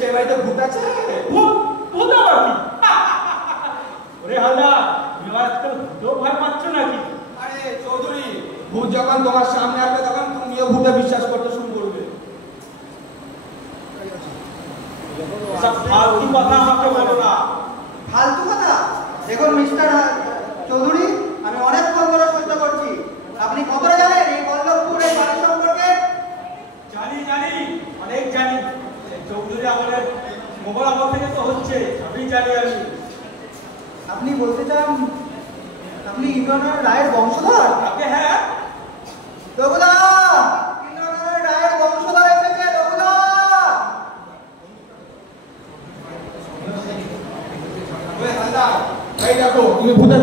সে বাড়িতে ভূত আছে? ভূত ভূত আবার কি? ওরে হালদার, তুমি আজকাল ভূতেও ভয় পাচ্ছ নাকি? আরে চৌধুরী, ভূত যখন তোমার সামনে আসবে তখন তুমিও ভূতে বিশ্বাস করতে শুরু করবে। সব ফালতু কথা আমাকে বলো না। ফালতু কথা? দেখুন মিস্টার চৌধুরী, আমি অনেকক্ষণ ধরে সহ্য করছি। আপনি কতটা জানেন এই বল্লভপুরের বাড়ি সম্পর্কে? জানি জানি, অনেক জানি। চৌধুরী আমাদের মোগল আমল থেকে তো হচ্ছে, সবই জানি আমি। আপনি বলতে চান আপনি ইন্দ্রনাথ রায়ের বংশধর? আপনি হ্যাঁ। রঘুদা, ইন্দ্রনাথ রায়ের বংশধর এসেছে। রঘুদা, এই দেখো, তুমি ভূতের